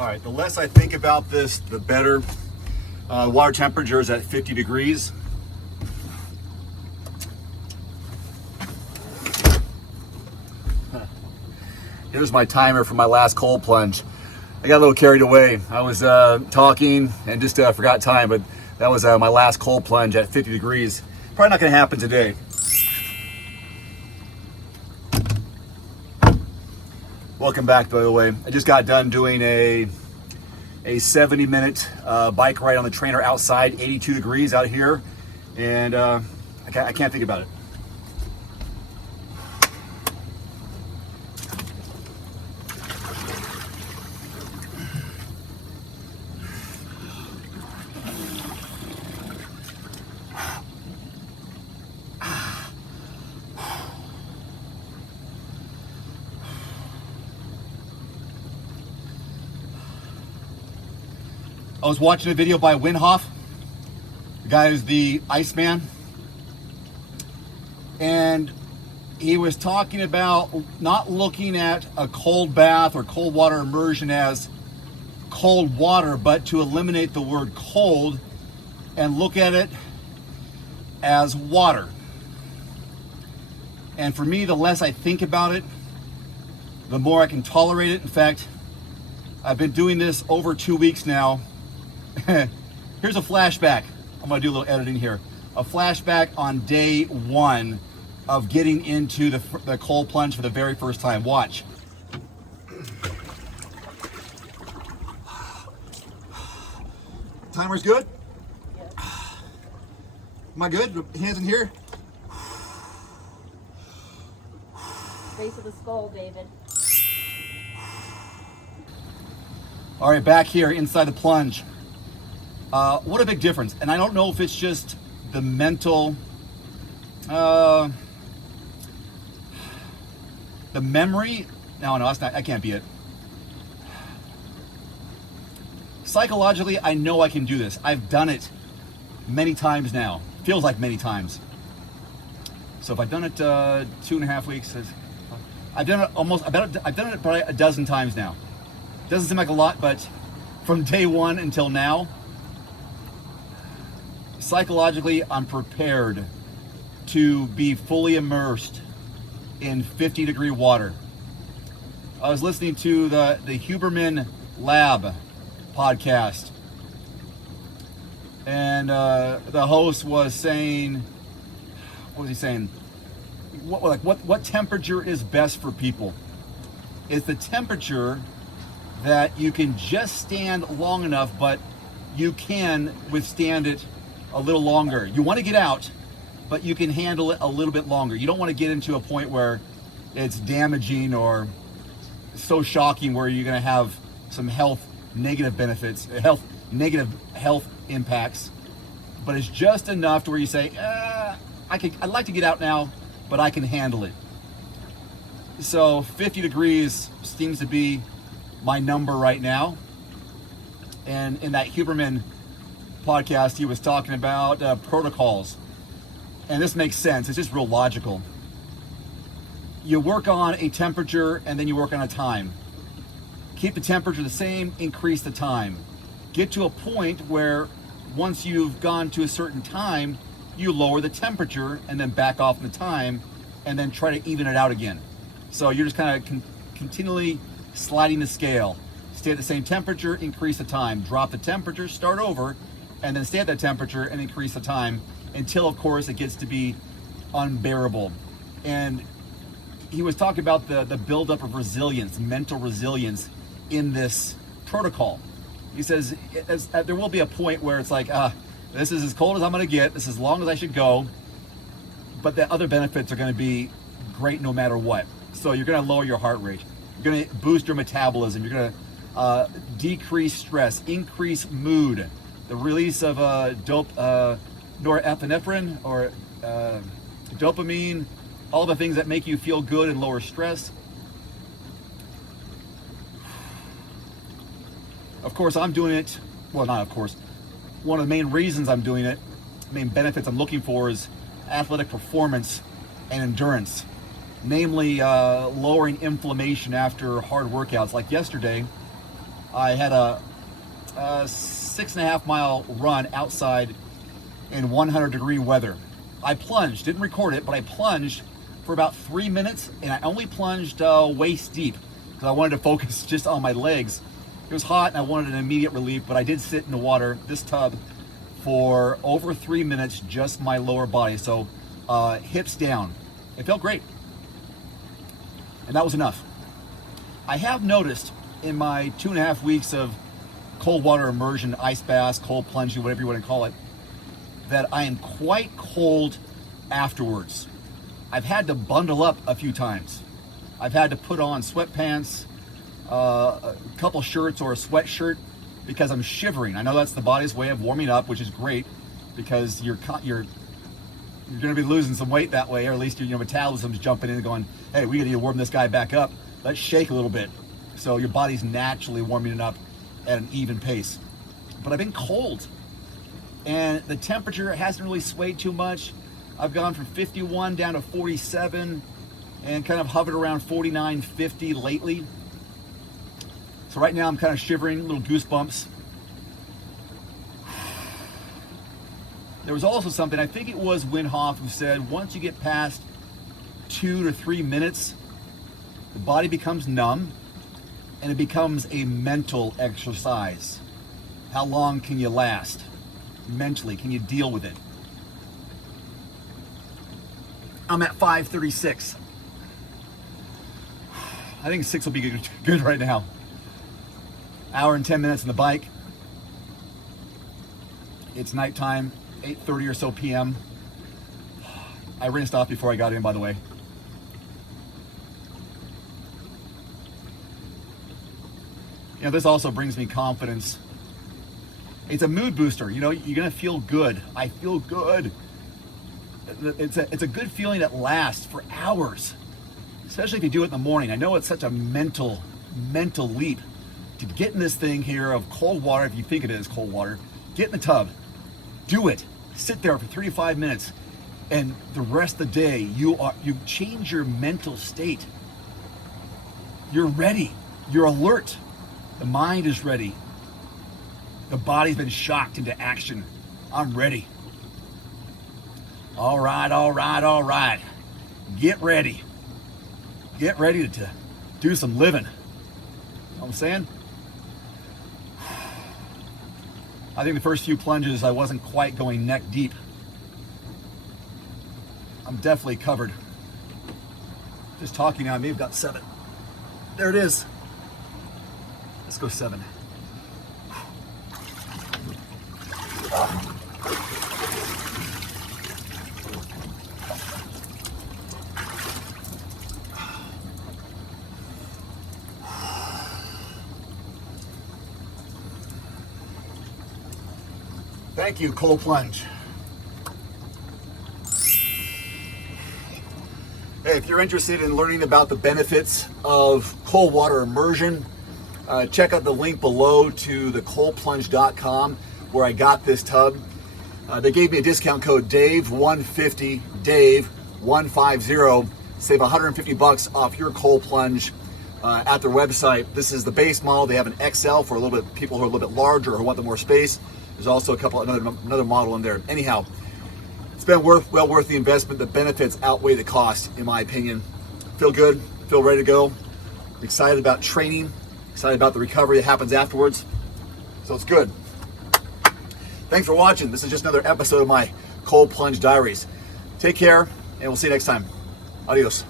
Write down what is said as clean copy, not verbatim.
All right, the less I think about this, the better. Water temperature is at 50 degrees. Here's my timer for my last cold plunge. I got a little carried away. I was talking and just forgot time, but that was my last cold plunge at 50 degrees. Probably not gonna happen today. Welcome back, by the way. I just got done doing a 70-minute bike ride on the trainer outside, 82 degrees out here, and I can't think about it. I was watching a video by Wim Hof, the guy who's the Iceman, and he was talking about not looking at a cold bath or cold water immersion as cold water, but to eliminate the word cold and look at it as water. And for me, the less I think about it, the more I can tolerate it. In fact, I've been doing this over 2 weeks now. Here's a flashback. I'm gonna do a little editing here. A flashback on day one of getting into the cold plunge for the very first time. Watch. Timer's good? Yeah. Am I good? Hands in here? Base of the skull, David. All right, back here inside the plunge. What a big difference. And I don't know if it's just the mental, the memory. No, that's not, I can't be it. Psychologically, I know I can do this. I've done it many times now. Feels like many times. So if I've done it 2.5 weeks, I've done it I've done it probably a dozen times now. Doesn't seem like a lot, but from day one until now, psychologically, I'm prepared to be fully immersed in 50-degree water. I was listening to the Huberman Lab podcast, and the host was saying, what was he saying? What temperature is best for people? It's the temperature that you can just stand long enough, but you can withstand it a little longer. You want to get out, but you can handle it a little bit longer. You don't want to get into a point where it's damaging or so shocking where you're going to have some negative health impacts. But it's just enough to where you say, I'd like to get out now, but I can handle it. So 50 degrees seems to be my number right now. And in that Huberman podcast, he was talking about protocols, and this makes sense. It's just real logical. You work on a temperature and then you work on a time. Keep the temperature the same, increase the time. Get to a point where once you've gone to a certain time, you lower the temperature and then back off the time and then try to even it out again. So you're just kind of continually sliding the scale. Stay at the same temperature, increase the time. Drop the temperature, start over, and then stay at that temperature and increase the time until, of course, it gets to be unbearable. And he was talking about the buildup of resilience, mental resilience in this protocol. He says there will be a point where it's like, this is as cold as I'm going to get, this is as long as I should go, but the other benefits are going to be great no matter what. So you're going to lower your heart rate, you're going to boost your metabolism, you're going to decrease stress, increase mood, the release of norepinephrine or dopamine, all the things that make you feel good and lower stress. Of course, I'm doing it, well, not of course, one of the main reasons I'm doing it, main benefits I'm looking for is athletic performance and endurance, namely lowering inflammation after hard workouts. Like yesterday, I had a 6.5 mile run outside in 100-degree weather. I plunged, didn't record it, but I plunged for about 3 minutes, and I only plunged waist deep because I wanted to focus just on my legs. It was hot and I wanted an immediate relief, but I did sit in the water, this tub, for over 3 minutes, just my lower body. So hips down. It felt great. And that was enough. I have noticed in my 2.5 weeks of cold water immersion, ice baths, cold plunging, whatever you want to call it, that I am quite cold afterwards. I've had to bundle up a few times. I've had to put on sweatpants, a couple shirts or a sweatshirt because I'm shivering. I know that's the body's way of warming up, which is great because you're going to be losing some weight that way, or at least your metabolism's jumping in and going, hey, we got to warm this guy back up. Let's shake a little bit. So your body's naturally warming it up at an even pace. But I've been cold, and the temperature hasn't really swayed too much. I've gone from 51 down to 47 and kind of hovered around 49, 50 lately. So right now I'm kind of shivering, little goosebumps. There was also something, I think it was Wim Hof, who said once you get past 2 to 3 minutes, the body becomes numb and it becomes a mental exercise. How long can you last? Mentally, can you deal with it? I'm at 5:36. I think 6 will be good right now. Hour and 10 minutes on the bike. It's nighttime, 8:30 or so p.m. I rinsed off before I got in, by the way. You know, this also brings me confidence. It's a mood booster. You know, you're gonna feel good. I feel good. It's a good feeling that lasts for hours, especially if you do it in the morning. I know it's such a mental leap to get in this thing here of cold water. If you think it is cold water, get in the tub, do it, sit there for 35 minutes, and the rest of the day you change your mental state. You're ready. You're alert. The mind is ready. The body's been shocked into action. I'm ready. All right. Get ready. Get ready to do some living. You know what I'm saying? I think the first few plunges I wasn't quite going neck deep. I'm definitely covered. Just talking now, I may have got 7. There it is. Let's go 7. Thank you, Cold Plunge. Hey, if you're interested in learning about the benefits of cold water immersion, check out the link below to thecoldplunge.com where I got this tub. They gave me a discount code DAVE150, DAVE150, save $150 off your cold plunge at their website. This is the base model. They have an XL for a little bit people who are a little bit larger or want the more space. There's also another model in there. Anyhow, it's been well worth the investment. The benefits outweigh the cost, in my opinion. Feel good, feel ready to go. Excited about training, excited about the recovery that happens afterwards. So it's good. Thanks for watching. This is just another episode of my Cold Plunge Diaries. Take care, and we'll see you next time. Adios.